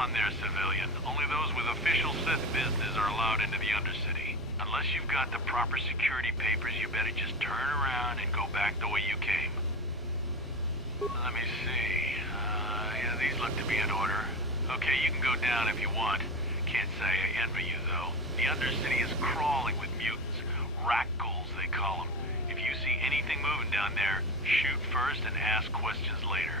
on there, civilian. Only those with official Sith business are allowed into the Undercity. Unless you've got the proper security papers, you better just turn around and go back the way you came. Let me see. Yeah, these look to be in order. Okay, you can go down if you want. Can't say I envy you, though. The Undercity is crawling with mutants. Raccoons, they call them. If you see anything moving down there, shoot first and ask questions later.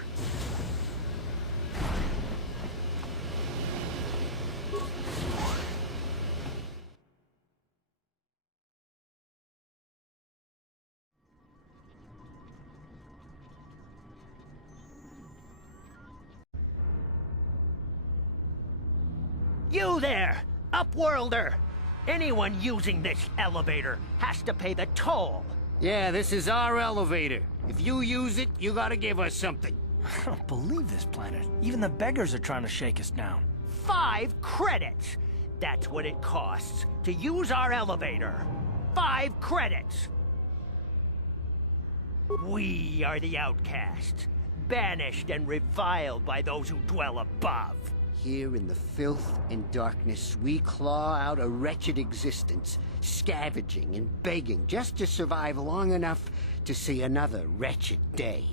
You there, Upworlder! Anyone using this elevator has to pay the toll. Yeah, this is our elevator. If you use it, you gotta give us something. I don't believe this planet. Even the beggars are trying to shake us down. 5 credits! That's what it costs to use our elevator. 5 credits! We are the outcasts, banished and reviled by those who dwell above. Here in the filth and darkness, we claw out a wretched existence, scavenging and begging just to survive long enough to see another wretched day.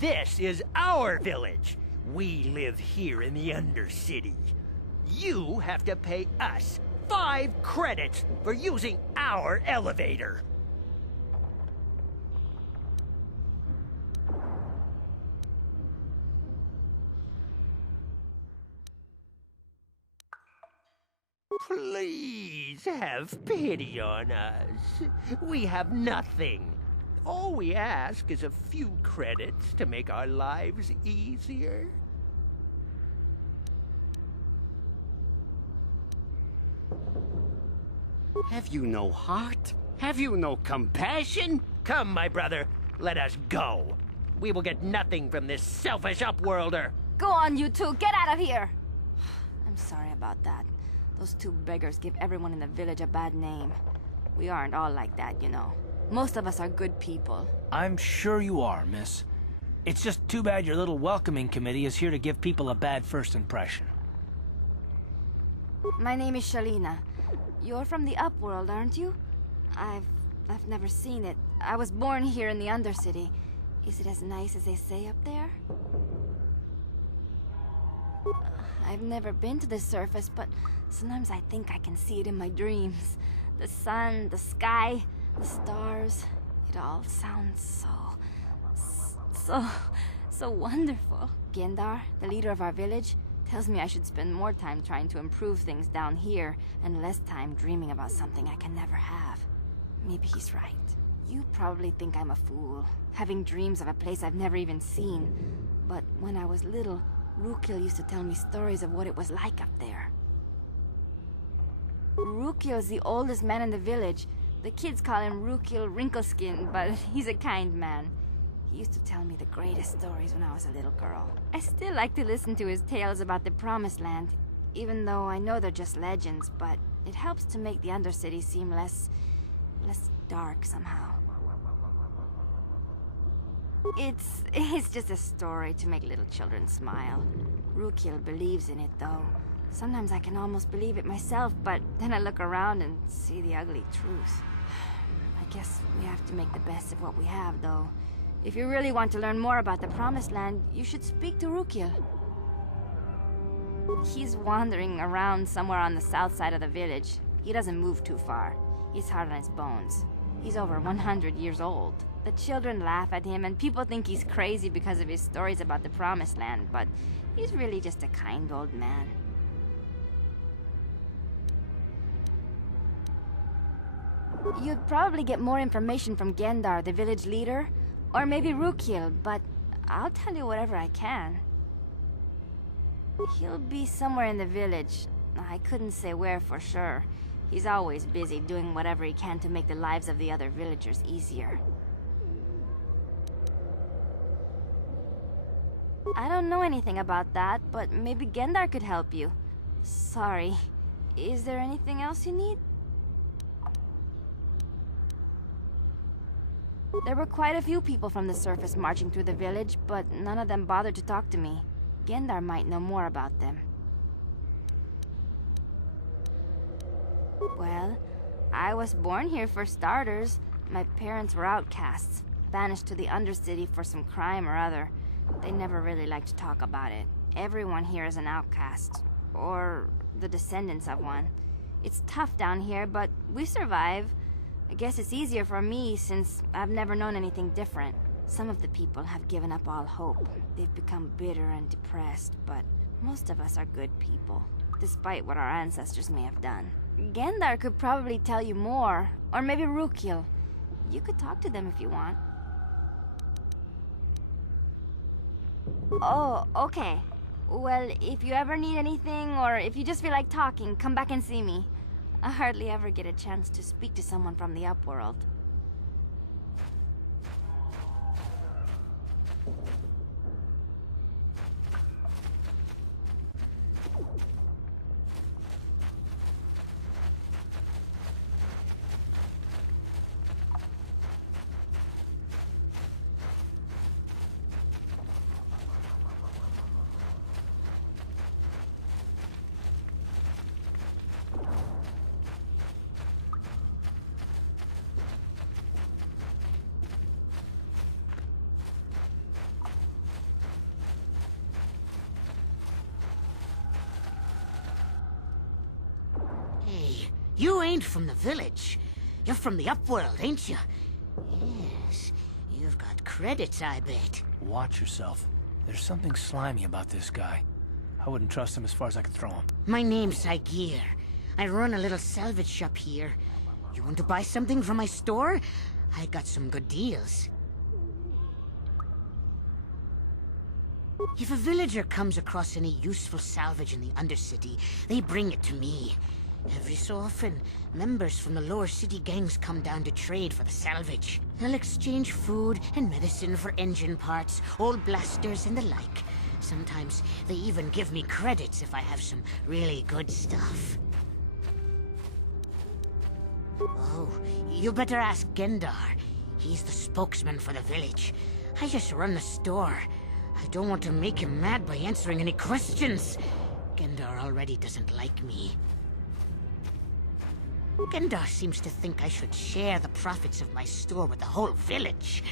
This is our village. We live here in the Undercity. You have to pay us 5 credits for using our elevator. Please have pity on us. We have nothing. All we ask is a few credits to make our lives easier. Have you no heart? Have you no compassion? Come, my brother, let us go. We will get nothing from this selfish Upworlder. Go on, you two, get out of here! I'm sorry about that. Those 2 beggars give everyone in the village a bad name. We aren't all like that, you know. Most of us are good people. I'm sure you are, miss. It's just too bad your little welcoming committee is here to give people a bad first impression. My name is Shalina. You're from the Upworld, aren't you? I've never seen it. I was born here in the Undercity. Is it as nice as they say up there? I've never been to the surface, but sometimes I think I can see it in my dreams. The sun, the sky, the stars. It all sounds so wonderful. Gendar, the leader of our village, tells me I should spend more time trying to improve things down here and less time dreaming about something I can never have. Maybe he's right. You probably think I'm a fool, having dreams of a place I've never even seen. But when I was little, Rukia used to tell me stories of what it was like up there. Rukia is the oldest man in the village. The kids call him Rukia Wrinkleskin, but he's a kind man. He used to tell me the greatest stories when I was a little girl. I still like to listen to his tales about the Promised Land, even though I know they're just legends, but it helps to make the Undercity seem less dark somehow. It's just a story to make little children smile. Rukia believes in it, though. Sometimes I can almost believe it myself, but then I look around and see the ugly truth. I guess we have to make the best of what we have, though. If you really want to learn more about the Promised Land, you should speak to Rukia. He's wandering around somewhere on the south side of the village. He doesn't move too far. He's hard on his bones. He's over 100 years old. The children laugh at him, and people think he's crazy because of his stories about the Promised Land, but he's really just a kind old man. You'd probably get more information from Gendar, the village leader, or maybe Rukia, but I'll tell you whatever I can. He'll be somewhere in the village. I couldn't say where for sure. He's always busy doing whatever he can to make the lives of the other villagers easier. I don't know anything about that, but maybe Gendar could help you. Sorry. Is there anything else you need? There were quite a few people from the surface marching through the village, but none of them bothered to talk to me. Gendar might know more about them. Well, I was born here for starters. My parents were outcasts, banished to the Undercity for some crime or other. They never really liked to talk about it. Everyone here is an outcast, or the descendants of one. It's tough down here, but we survive. I guess it's easier for me since I've never known anything different. Some of the people have given up all hope. They've become bitter and depressed, but most of us are good people, despite what our ancestors may have done. Gendar could probably tell you more, or maybe Rukia. You could talk to them if you want. Oh, okay. Well, if you ever need anything, or if you just feel like talking, come back and see me. I hardly ever get a chance to speak to someone from the Upworld. Hey, you ain't from the village. You're from the Upworld, ain't you? Yes, you've got credits, I bet. Watch yourself. There's something slimy about this guy. I wouldn't trust him as far as I could throw him. My name's Igir. I run a little salvage shop here. You want to buy something from my store? I got some good deals. If a villager comes across any useful salvage in the Undercity, they bring it to me. Every so often, members from the lower city gangs come down to trade for the salvage. They'll exchange food and medicine for engine parts, old blasters, and the like. Sometimes they even give me credits if I have some really good stuff. Oh, you better ask Gendar. He's the spokesman for the village. I just run the store. I don't want to make him mad by answering any questions. Gendar already doesn't like me. Gendar seems to think I should share the profits of my store with the whole village.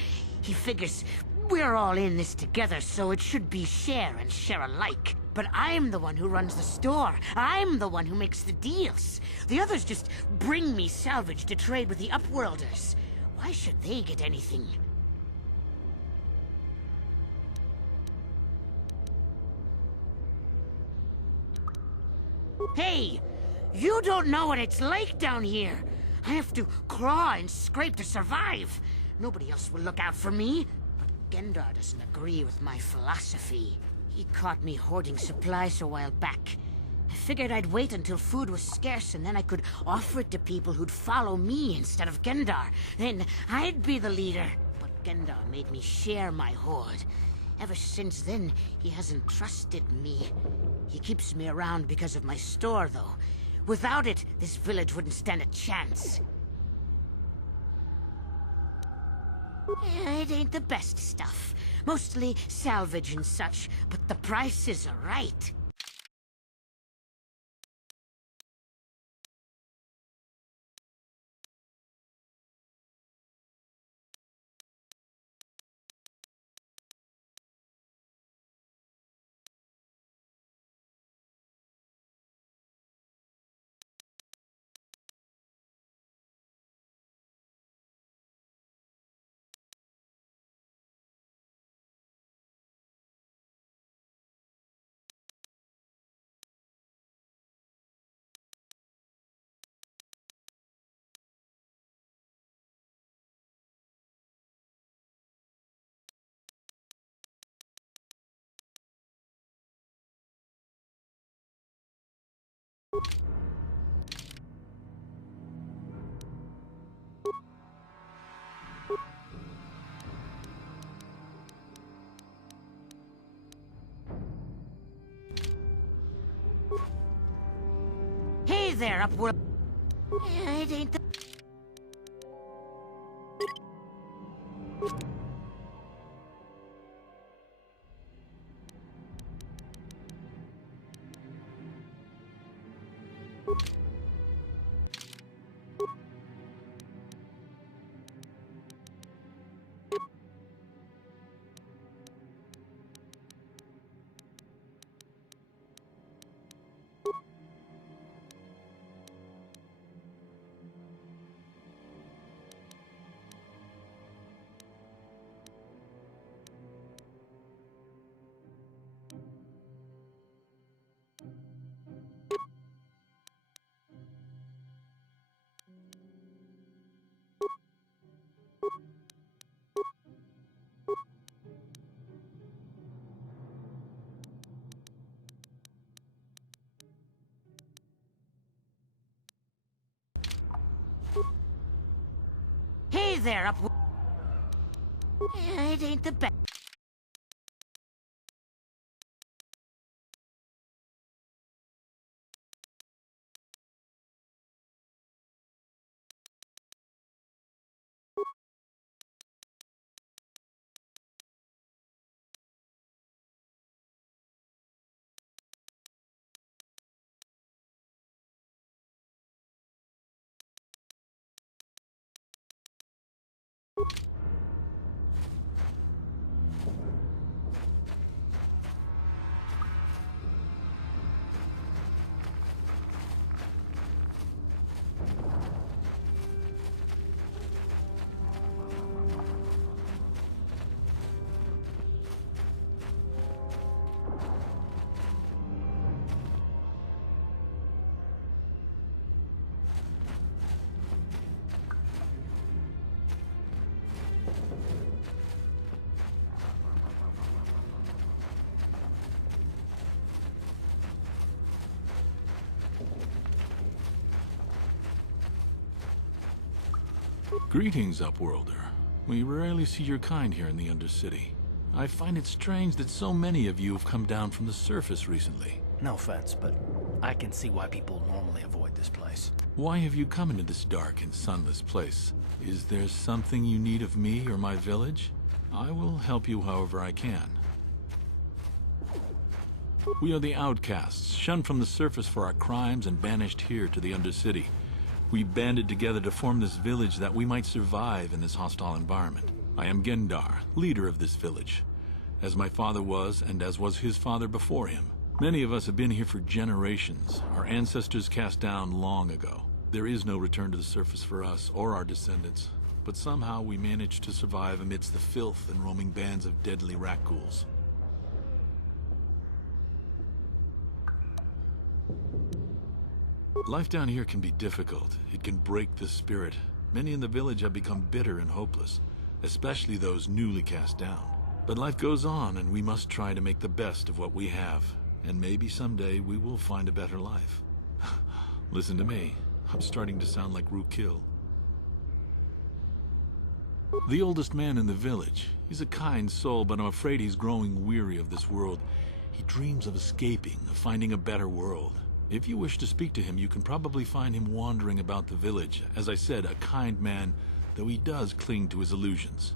He figures we're all in this together, so it should be share and share alike. But I'm the one who runs the store. I'm the one who makes the deals. The others just bring me salvage to trade with the Upworlders. Why should they get anything? Hey! You don't know what it's like down here. I have to claw and scrape to survive. Nobody else will look out for me. But Gendar doesn't agree with my philosophy. He caught me hoarding supplies a while back. I figured I'd wait until food was scarce and then I could offer it to people who'd follow me instead of Gendar. Then I'd be the leader. But Gendar made me share my hoard. Ever since then, he hasn't trusted me. He keeps me around because of my store, though. Without it, this village wouldn't stand a chance. It ain't the best stuff. Mostly salvage and such, but the prices are right. Hey there, Upworld. It ain't the... there, up... It ain't the best. Greetings, Upworlder. We rarely see your kind here in the Undercity. I find it strange that so many of you have come down from the surface recently. No offense, but I can see why people normally avoid this place. Why have you come into this dark and sunless place? Is there something you need of me or my village? I will help you however I can. We are the outcasts, shunned from the surface for our crimes and banished here to the Undercity. We banded together to form this village that we might survive in this hostile environment. I am Gendar, leader of this village, as my father was and as was his father before him. Many of us have been here for generations, our ancestors cast down long ago. There is no return to the surface for us or our descendants, but somehow we managed to survive amidst the filth and roaming bands of deadly Raccoons. Life down here can be difficult. It can break the spirit. Many in the village have become bitter and hopeless, especially those newly cast down. But life goes on, and we must try to make the best of what we have. And maybe someday we will find a better life. Listen to me. I'm starting to sound like Rukia. The oldest man in the village. He's a kind soul, but I'm afraid he's growing weary of this world. He dreams of escaping, of finding a better world. If you wish to speak to him, you can probably find him wandering about the village. As I said, a kind man, though he does cling to his illusions.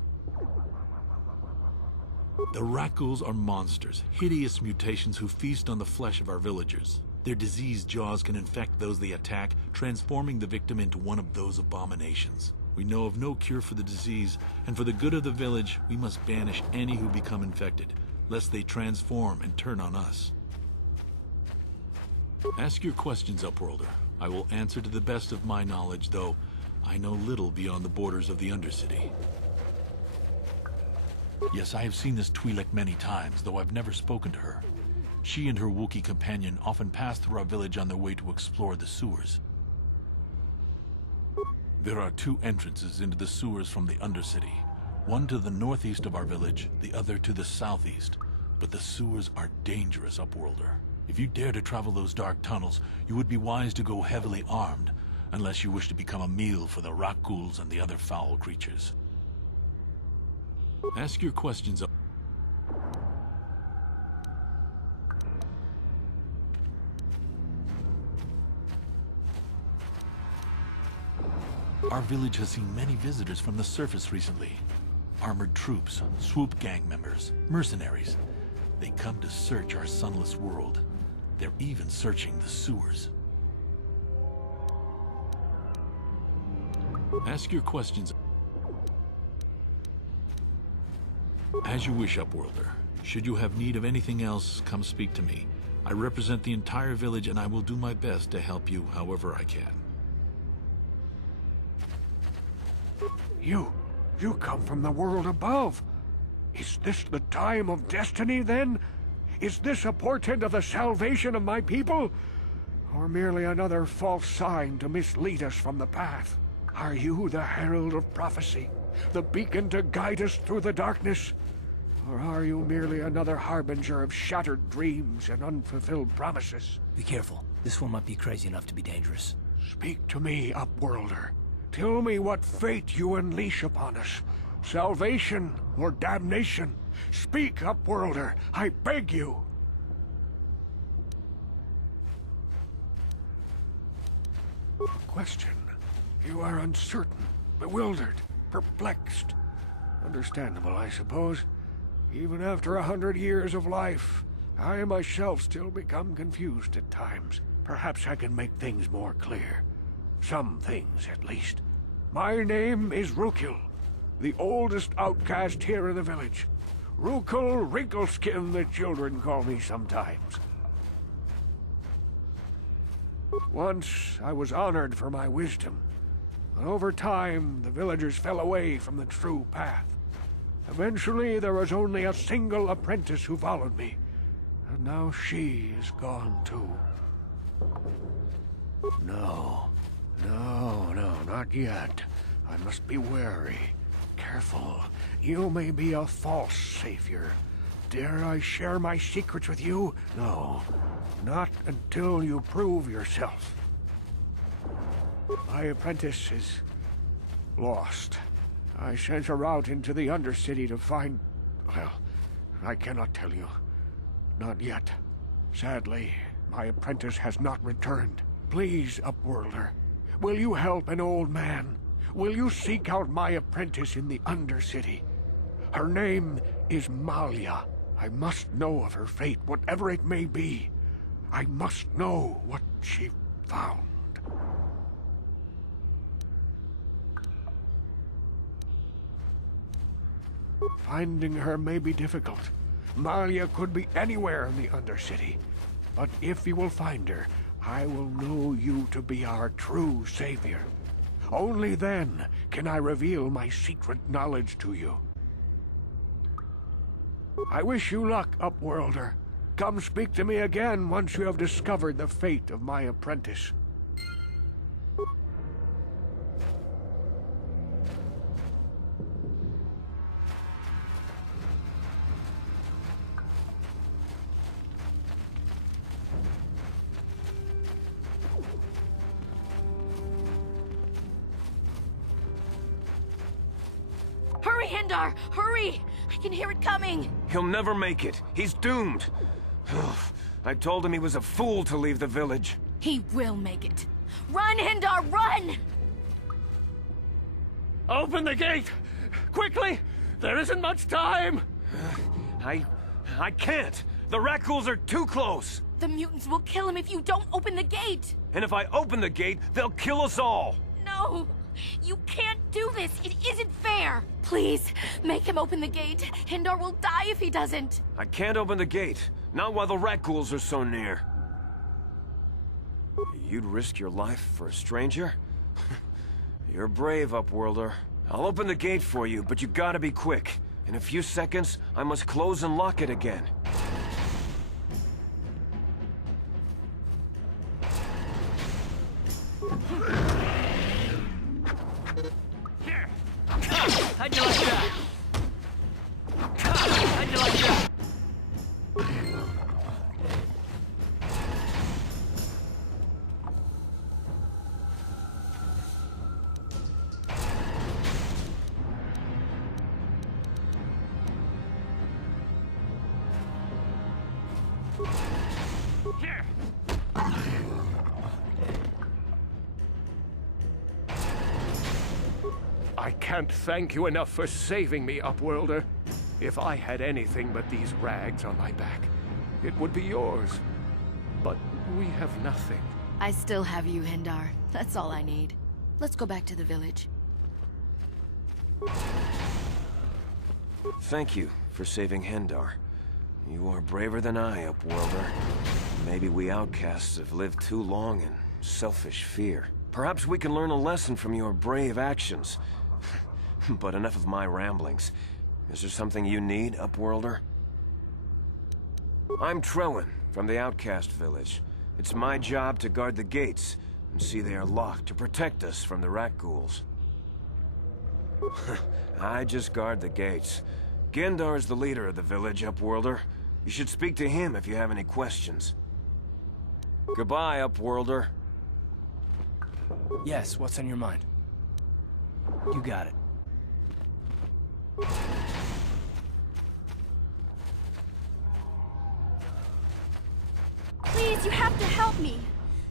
The Raccoons are monsters, hideous mutations who feast on the flesh of our villagers. Their diseased jaws can infect those they attack, transforming the victim into one of those abominations. We know of no cure for the disease, and for the good of the village, we must banish any who become infected, lest they transform and turn on us. Ask your questions, Upworlder. I will answer to the best of my knowledge, though I know little beyond the borders of the Undercity. Yes, I have seen this Twi'lek many times, though I've never spoken to her. She and her Wookiee companion often pass through our village on their way to explore the sewers. There are two entrances into the sewers from the Undercity. One to the northeast of our village, the other to the southeast. But the sewers are dangerous, Upworlder. If you dare to travel those dark tunnels, you would be wise to go heavily armed, unless you wish to become a meal for the Raccoons and the other foul creatures. Ask your questions. Our village has seen many visitors from the surface recently. Armored troops, swoop gang members, mercenaries. They come to search our sunless world. They're even searching the sewers. Ask your questions. As you wish, Upworlder. Should you have need of anything else, come speak to me. I represent the entire village, and I will do my best to help you however I can. You come from the world above. Is this the time of destiny, then? Is this a portent of the salvation of my people? Or merely another false sign to mislead us from the path? Are you the Herald of Prophecy, the beacon to guide us through the darkness? Or are you merely another harbinger of shattered dreams and unfulfilled promises? Be careful. This one might be crazy enough to be dangerous. Speak to me, Upworlder. Tell me what fate you unleash upon us. Salvation or damnation? Speak, Upworlder, I beg you. Question. You are uncertain, bewildered, perplexed. Understandable, I suppose. Even after 100 years of life, I myself still become confused at times. Perhaps I can make things more clear. Some things, at least. My name is Rukia, the oldest outcast here in the village. Rukia Wrinkleskin, the children call me sometimes. Once, I was honored for my wisdom, but over time, the villagers fell away from the true path. Eventually, there was only a single apprentice who followed me, and now she is gone too. No, not yet. I must be wary, careful. You may be a false savior. Dare I share my secrets with you? No, not until you prove yourself. My apprentice is lost. I sent her out into the Undercity to find... well, I cannot tell you. Not yet. Sadly, my apprentice has not returned. Please, Upworlder, will you help an old man? Will you seek out my apprentice in the Undercity? Her name is Malia. I must know of her fate, whatever it may be. I must know what she found. Finding her may be difficult. Malia could be anywhere in the Undercity. But if you will find her, I will know you to be our true savior. Only then can I reveal my secret knowledge to you. I wish you luck, Upworlder. Come speak to me again once you have discovered the fate of my apprentice. Hurry, Hindar! Hurry! I can hear it coming! He'll never make it. He's doomed. I told him he was a fool to leave the village. He will make it. Run, Hindar, run! Open the gate! Quickly! There isn't much time! I can't. The Raccoons are too close. The mutants will kill him if you don't open the gate! And if I open the gate, they'll kill us all. No! You can't do this! It isn't fair! Please, make him open the gate. Hindar will die if he doesn't. I can't open the gate. Not while the Raccoons are so near. You'd risk your life for a stranger? You're brave, Upworlder. I'll open the gate for you, but you gotta be quick. In a few seconds, I must close and lock it again. How'd you like that? How'd you like that? Here. I can't thank you enough for saving me, Upworlder. If I had anything but these rags on my back, it would be yours. But we have nothing. I still have you, Hindar. That's all I need. Let's go back to the village. Thank you for saving Hindar. You are braver than I, Upworlder. Maybe we outcasts have lived too long in selfish fear. Perhaps we can learn a lesson from your brave actions. But enough of my ramblings. Is there something you need, Upworlder? I'm Trellin, from the Outcast Village. It's my job to guard the gates, and see they are locked to protect us from the rat ghouls. I just guard the gates. Gendar's the leader of the village, Upworlder. You should speak to him if you have any questions. Goodbye, Upworlder. Yes, what's on your mind? You got it. Please, you have to help me.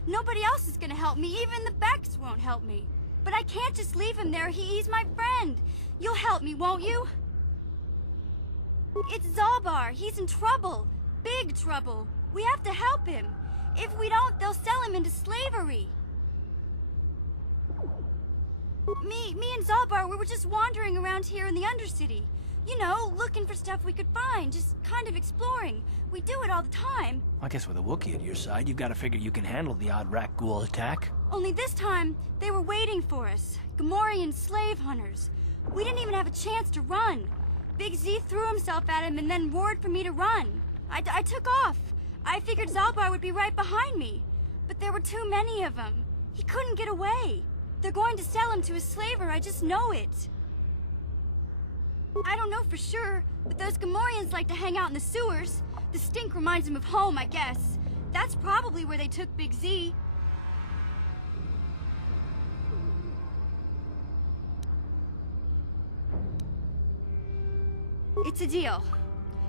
Nobody else is gonna help me. Even the Becks won't help me. But I can't just leave him there. He's my friend. You'll help me, won't you? It's Zalbar. He's in trouble. Big trouble. We have to help him. If we don't, they'll sell him into slavery. Me and Zalbar, we were just wandering around here in the Undercity. You know, looking for stuff we could find, just kind of exploring. We do it all the time. I guess with a Wookiee at your side, you've got to figure you can handle the odd rat ghoul attack. Only this time, they were waiting for us. Gamorrean slave hunters. We didn't even have a chance to run. Big Z threw himself at him and then roared for me to run. I took off. I figured Zalbar would be right behind me. But there were too many of them. He couldn't get away. They're going to sell him to a slaver, I just know it. I don't know for sure, but those Gamorreans like to hang out in the sewers. The stink reminds them of home, I guess. That's probably where they took Big Z. It's a deal.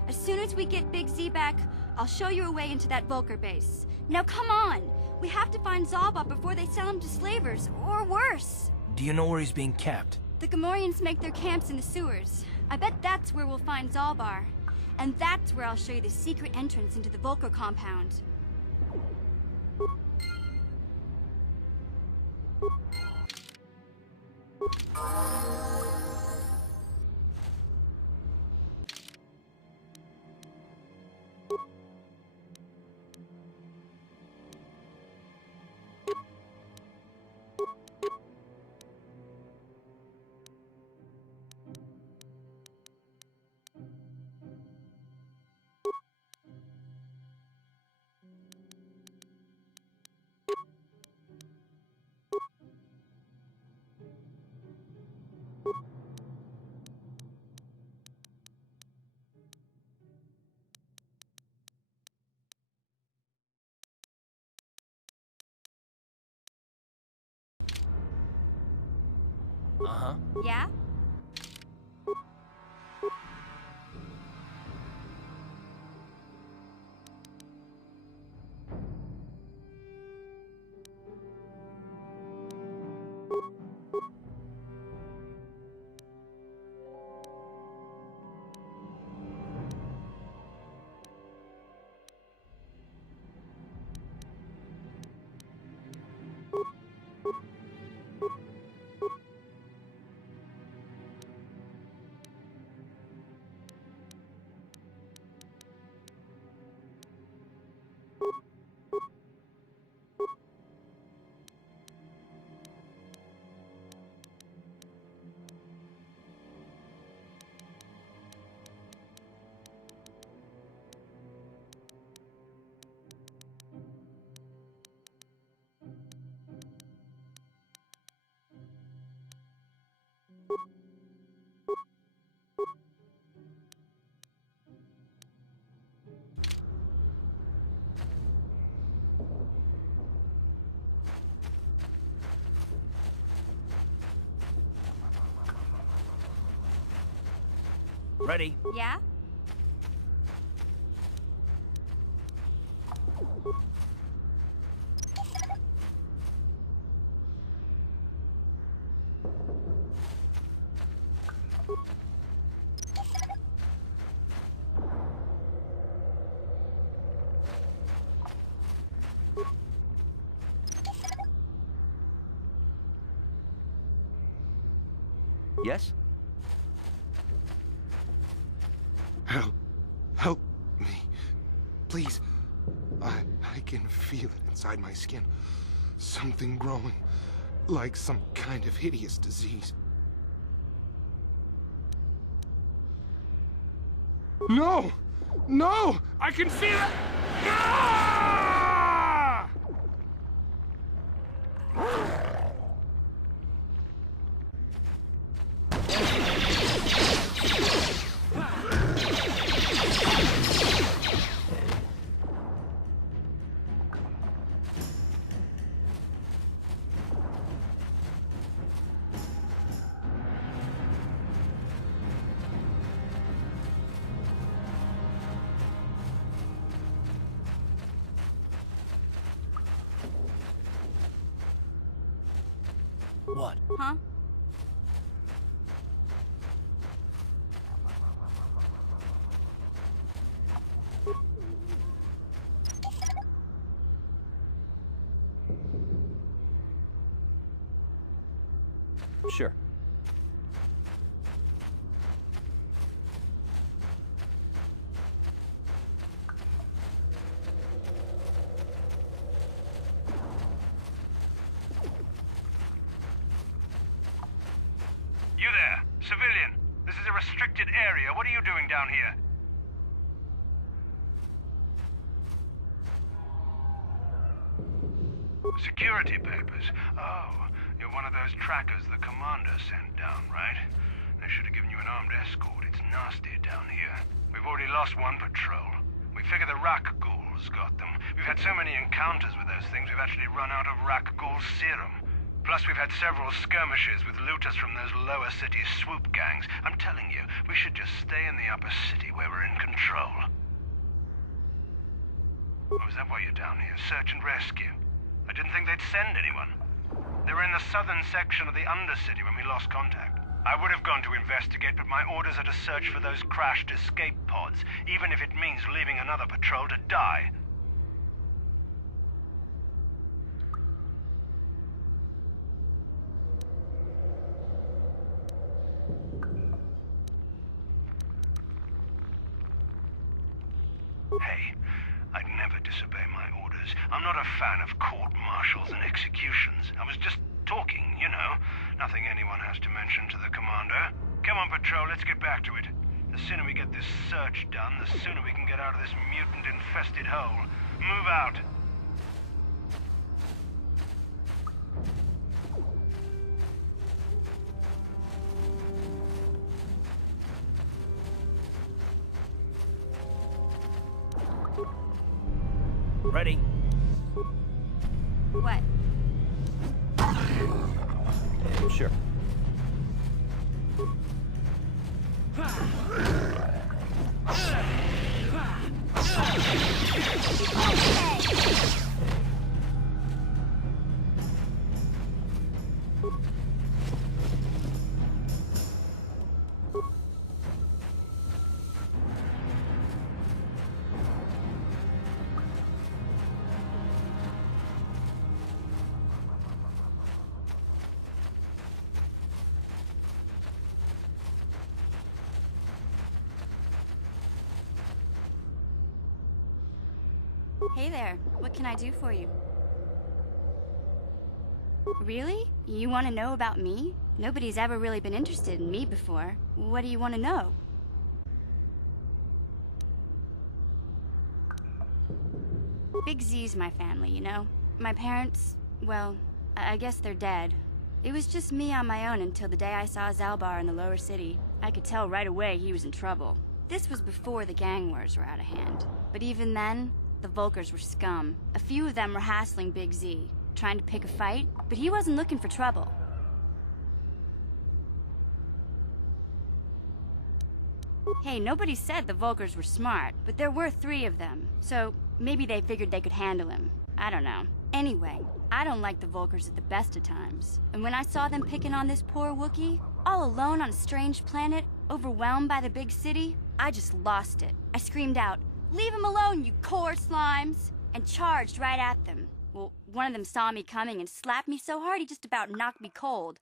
As soon as we get Big Z back, I'll show you a way into that Vulcar base. Now come on! We have to find Zalbar before they sell him to slavers, or worse. Do you know where he's being kept? The Gamorreans make their camps in the sewers. I bet that's where we'll find Zalbar. And that's where I'll show you the secret entrance into the Vulcar compound. Uh-huh. Yeah? Ready? Yeah? Yes? Help me. Please. I can feel it inside my skin. Something growing. Like some kind of hideous disease. No! No! I can feel it! Ah! What? Huh? Sure. You there, civilian. This is a restricted area. What are you doing down here? Security papers. Oh, you're one of those trackers the commander sent down, right? They should have given you an armed escort. It's nasty down here. We've already lost one patrol. We figure the Raccoons got them. We've had so many encounters with those things, we've actually run out of Raccoon serum. Plus, we've had several skirmishes with looters from those lower city swoop gangs. I'm telling you, we should just stay in the upper city where we're in control. Oh, is that why you're down here? Search and rescue? I didn't think they'd send anyone. They were in the southern section of the Undercity when we lost contact. I would have gone to investigate, but my orders are to search for those crashed escape pods, even if it means leaving another patrol to die. Hey, I'd never disobey my orders. I'm not a fan of court-martials and executions. I was just talking, you know. Nothing anyone has to mention to the commander. Come on, Patrol, let's get back to it. The sooner we get this search done, the sooner we can get out of this mutant-infested hole. Move out. Ready? What? Sure. Hey there, what can I do for you? Really? You want to know about me? Nobody's ever really been interested in me before. What do you want to know? Big Z's my family, you know? My parents, well, I guess they're dead. It was just me on my own until the day I saw Zalbar in the lower city. I could tell right away he was in trouble. This was before the gang wars were out of hand. But even then, the Volkers were scum. A few of them were hassling Big Z, trying to pick a fight, but he wasn't looking for trouble. Hey, nobody said the Volkers were smart, but there were 3 of them, so maybe they figured they could handle him. I don't know. Anyway, I don't like the Volkers at the best of times. And when I saw them picking on this poor Wookiee, all alone on a strange planet, overwhelmed by the big city, I just lost it. I screamed out, "Leave him alone, you core slimes!" and charged right at them. Well, one of them saw me coming and slapped me so hard he just about knocked me cold.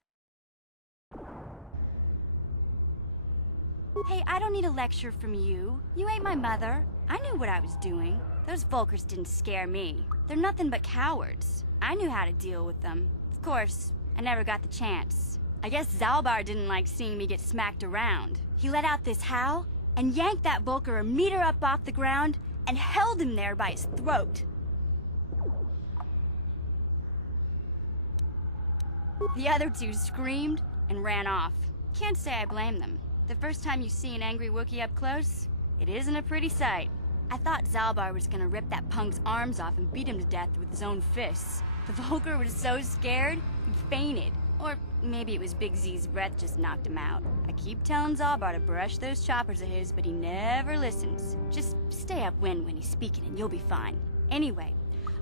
Hey, I don't need a lecture from you. You ain't my mother. I knew what I was doing. Those Volkers didn't scare me. They're nothing but cowards. I knew how to deal with them. Of course, I never got the chance. I guess Zalbar didn't like seeing me get smacked around. He let out this howl and yanked that Volker a meter up off the ground and held him there by his throat. The other 2 screamed and ran off. Can't say I blame them. The first time you see an angry Wookiee up close, it isn't a pretty sight. I thought Zalbar was gonna rip that punk's arms off and beat him to death with his own fists. The Volker was so scared, he fainted. Or maybe it was Big Z's breath just knocked him out. I keep telling Zalbar to brush those choppers of his, but he never listens. Just stay upwind when he's speaking and you'll be fine. Anyway,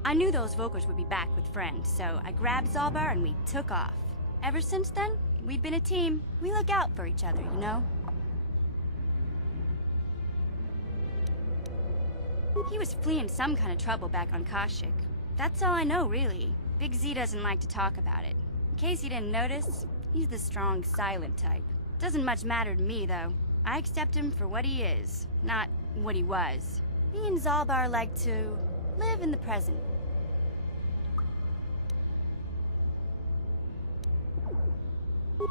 I knew those Volkers would be back with friends, so I grabbed Zalbar and we took off. Ever since then, we've been a team. We look out for each other, you know? He was fleeing some kind of trouble back on Kashyyyk. That's all I know, really. Big Z doesn't like to talk about it. In case you didn't notice, he's the strong, silent type. Doesn't much matter to me, though. I accept him for what he is, not what he was. He and Zalbar like to live in the present.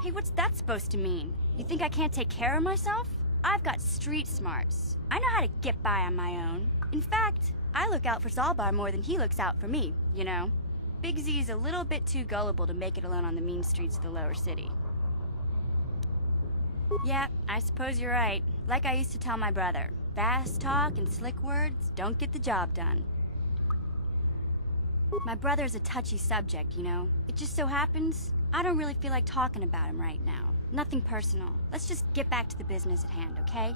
Hey, what's that supposed to mean? You think I can't take care of myself? I've got street smarts. I know how to get by on my own. In fact, I look out for Zalbar more than he looks out for me, you know? Big Z's a little bit too gullible to make it alone on the mean streets of the lower city. Yeah, I suppose you're right. Like I used to tell my brother, fast talk and slick words don't get the job done. My brother's a touchy subject, you know? It just so happens, I don't really feel like talking about him right now. Nothing personal. Let's just get back to the business at hand, okay?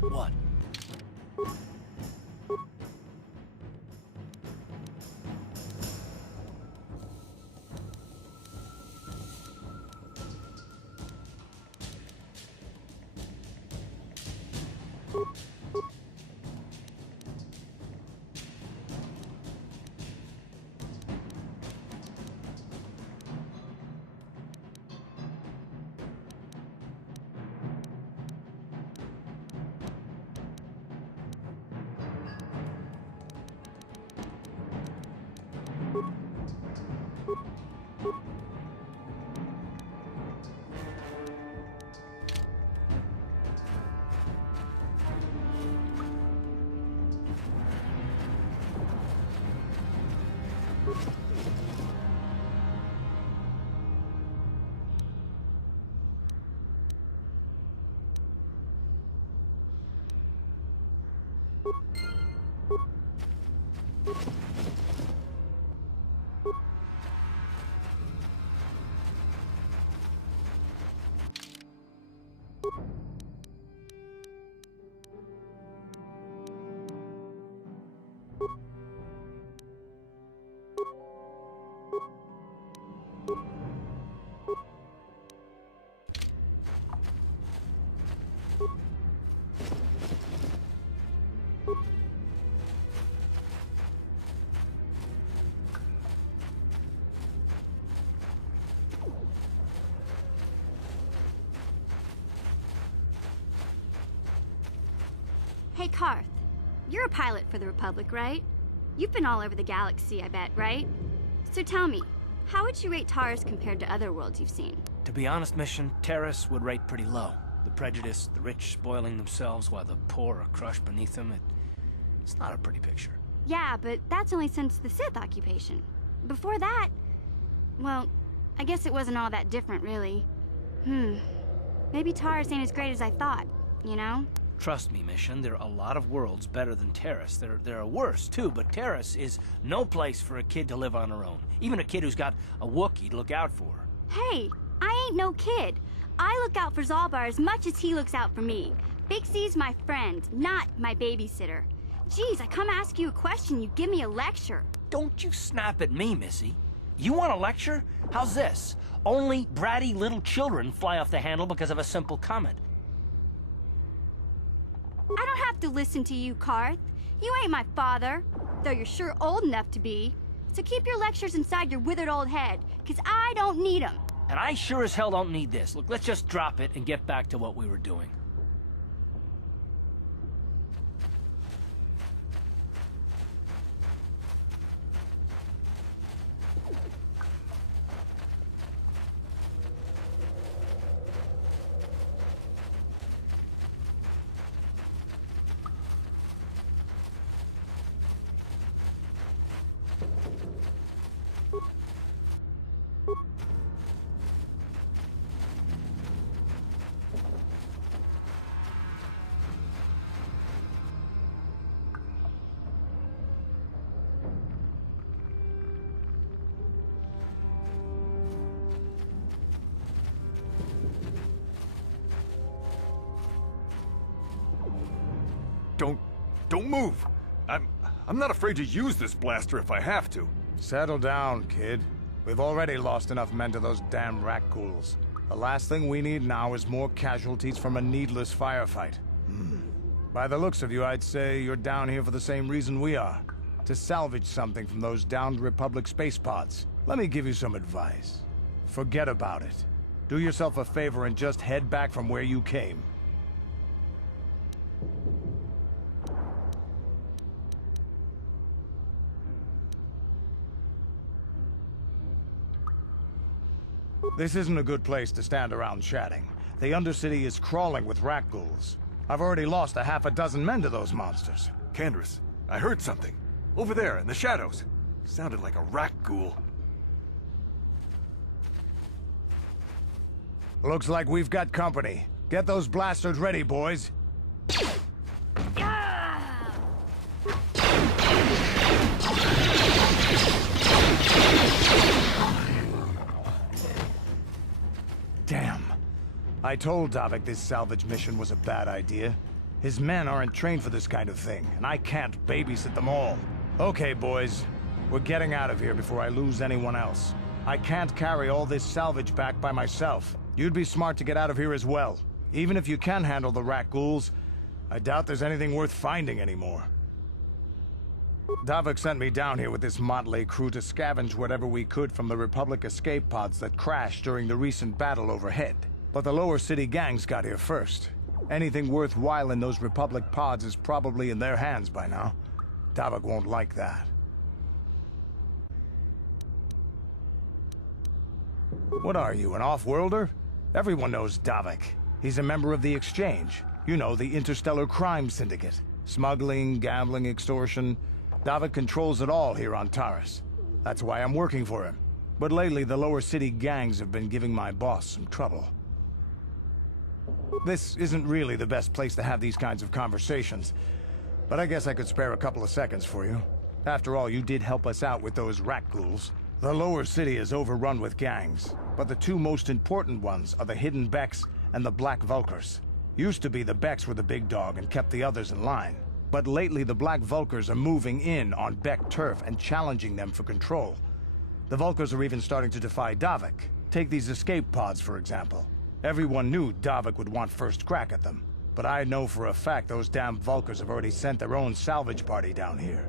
What? Hey, Karth. You're a pilot for the Republic, right? You've been all over the galaxy, I bet, right? So tell me, how would you rate Taurus compared to other worlds you've seen? To be honest, Mission, Terrace would rate pretty low. The prejudice, the rich spoiling themselves while the poor are crushed beneath them, it's not a pretty picture. Yeah, but that's only since the Sith occupation. Before that, well, I guess it wasn't all that different, really. Maybe Taurus ain't as great as I thought, you know? Trust me, Mission, there are a lot of worlds better than Terrace. There are worse, too, but Terrace is no place for a kid to live on her own. Even a kid who's got a Wookiee to look out for. Hey, I ain't no kid. I look out for Zalbar as much as he looks out for me. Big Z's my friend, not my babysitter. Geez, I come ask you a question, you give me a lecture. Don't you snap at me, Missy. You want a lecture? How's this? Only bratty little children fly off the handle because of a simple comment. I don't have to listen to you, Karth. You ain't my father, though you're sure old enough to be. So keep your lectures inside your withered old head, because I don't need them. And I sure as hell don't need this. Look, let's just drop it and get back to what we were doing. don't move. I'm not afraid to use this blaster if I have to. Settle down, kid. We've already lost enough men to those damn Raccoons. The last thing we need now is more casualties from a needless firefight. By the looks of you, I'd say you're down here for the same reason we are. To salvage something from those downed Republic space pods. Let me give you some advice. Forget about it. Do yourself a favor and just head back from where you came. This isn't a good place to stand around chatting. The Undercity is crawling with Raccoons. I've already lost a half a dozen men to those monsters. Candace, I heard something. Over there, in the shadows. Sounded like a Raccoon. Looks like we've got company. Get those blasters ready, boys. Damn. I told Davik this salvage mission was a bad idea. His men aren't trained for this kind of thing, and I can't babysit them all. Okay, boys. We're getting out of here before I lose anyone else. I can't carry all this salvage back by myself. You'd be smart to get out of here as well. Even if you can handle the Raccoons, I doubt there's anything worth finding anymore. Davik sent me down here with this motley crew to scavenge whatever we could from the Republic escape pods that crashed during the recent battle overhead. But the lower city gangs got here first. Anything worthwhile in those Republic pods is probably in their hands by now. Davik won't like that. What are you, an off-worlder? Everyone knows Davik. He's a member of the Exchange. You know, the interstellar crime syndicate. Smuggling, gambling, extortion. Davik controls it all here on Taris. That's why I'm working for him. But lately, the lower city gangs have been giving my boss some trouble. This isn't really the best place to have these kinds of conversations, but I guess I could spare a couple of seconds for you. After all, you did help us out with those Raccoons. The lower city is overrun with gangs, but the two most important ones are the Hidden Becks and the Black Vulkars. Used to be the Becks were the big dog and kept the others in line. But lately the Black Vulkars are moving in on Beck turf and challenging them for control. The Vulkars are even starting to defy Davik. Take these escape pods, for example. Everyone knew Davik would want first crack at them. But I know for a fact those damn Vulkars have already sent their own salvage party down here.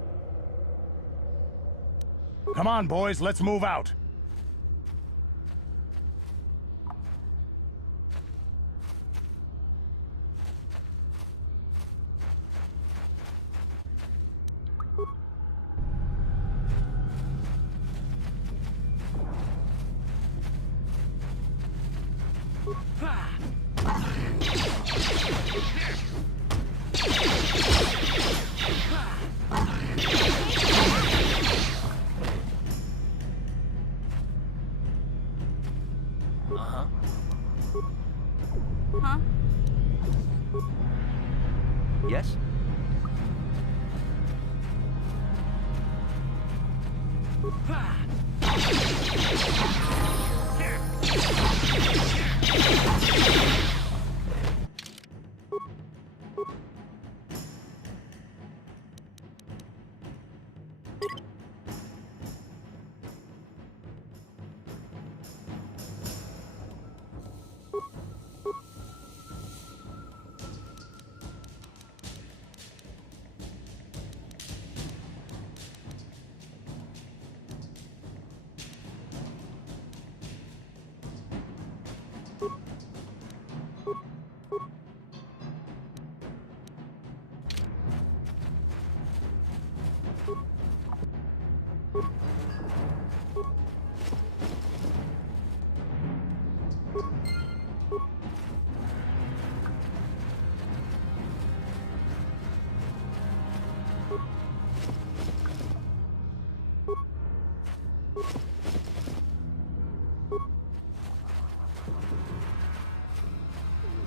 Come on, boys, let's move out! Huh? Yes?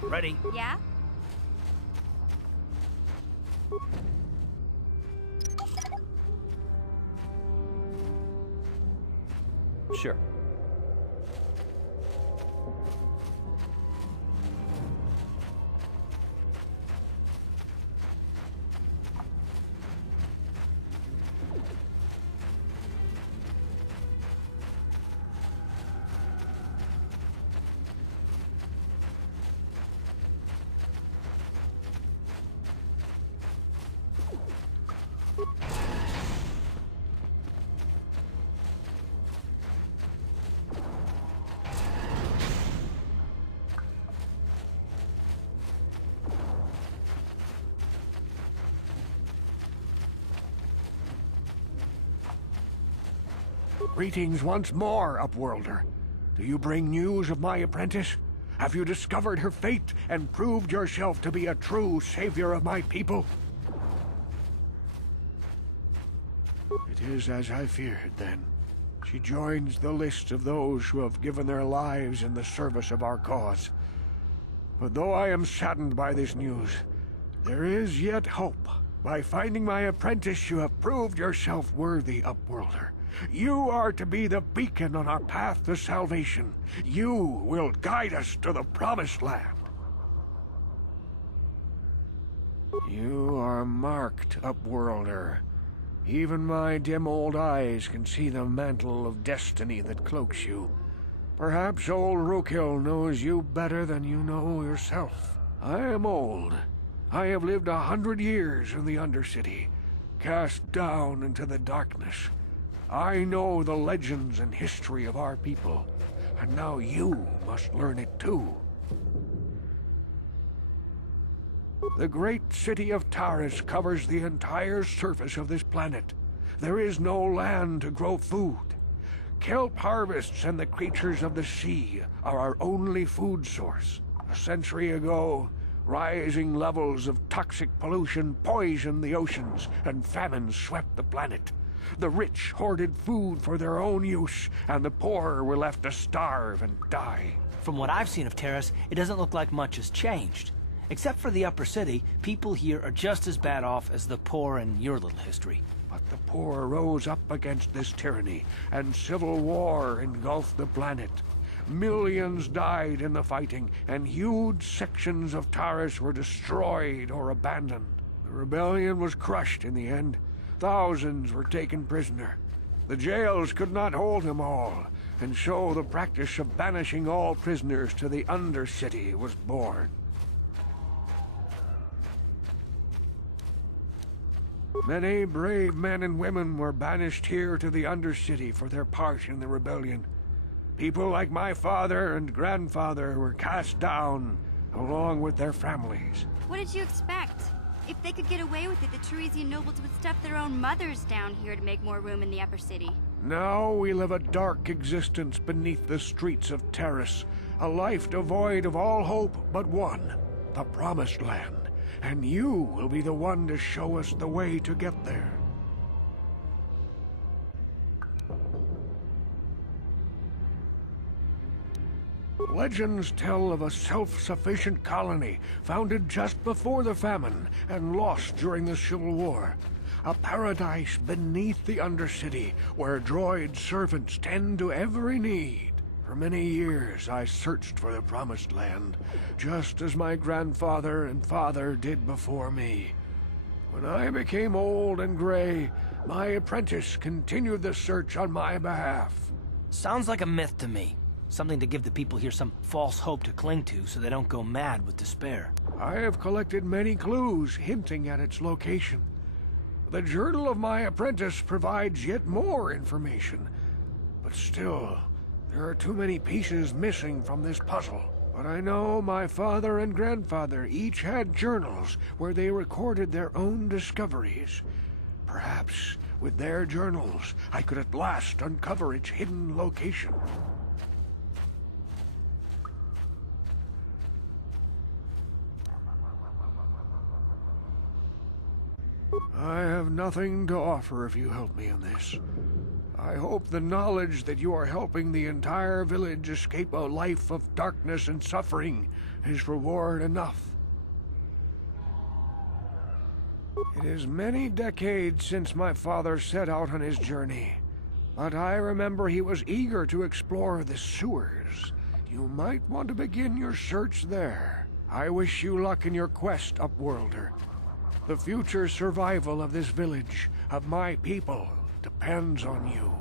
Ready? Yeah? Sure. Greetings once more, Upworlder. Do you bring news of my apprentice? Have you discovered her fate and proved yourself to be a true savior of my people? It is as I feared, then. She joins the list of those who have given their lives in the service of our cause. But though I am saddened by this news, there is yet hope. By finding my apprentice, you have proved yourself worthy, Upworlder. You are to be the beacon on our path to salvation. You will guide us to the Promised Land. You are marked, Upworlder. Even my dim old eyes can see the mantle of destiny that cloaks you. Perhaps old Rukia knows you better than you know yourself. I am old. I have lived 100 years in the Undercity, cast down into the darkness. I know the legends and history of our people, and now you must learn it too. The great city of Taris covers the entire surface of this planet. There is no land to grow food. Kelp harvests and the creatures of the sea are our only food source. A century ago, rising levels of toxic pollution poisoned the oceans, and famines swept the planet. The rich hoarded food for their own use, and the poor were left to starve and die. From what I've seen of Taris, it doesn't look like much has changed. Except for the upper city, people here are just as bad off as the poor in your little history. But the poor rose up against this tyranny, and civil war engulfed the planet. Millions died in the fighting, and huge sections of Taris were destroyed or abandoned. The rebellion was crushed in the end. Thousands were taken prisoner. The jails could not hold them all, and so the practice of banishing all prisoners to the Undercity was born. Many brave men and women were banished here to the Undercity for their part in the rebellion. People like my father and grandfather were cast down, along with their families. What did you expect? If they could get away with it, the Teresian nobles would stuff their own mothers down here to make more room in the upper city. Now we live a dark existence beneath the streets of Taris, a life devoid of all hope but one, the Promised Land. And you will be the one to show us the way to get there. Legends tell of a self-sufficient colony founded just before the famine and lost during the Civil War. A paradise beneath the Undercity where droid servants tend to every need. For many years I searched for the Promised Land, just as my grandfather and father did before me. When I became old and gray, my apprentice continued the search on my behalf. Sounds like a myth to me. Something to give the people here some false hope to cling to so they don't go mad with despair. I have collected many clues hinting at its location. The journal of my apprentice provides yet more information. But still, there are too many pieces missing from this puzzle. But I know my father and grandfather each had journals where they recorded their own discoveries. Perhaps with their journals, I could at last uncover its hidden location. I have nothing to offer if you help me in this. I hope the knowledge that you are helping the entire village escape a life of darkness and suffering is reward enough. It is many decades since my father set out on his journey, but I remember he was eager to explore the sewers. You might want to begin your search there. I wish you luck in your quest, Upworlder. The future survival of this village, of my people, depends on you.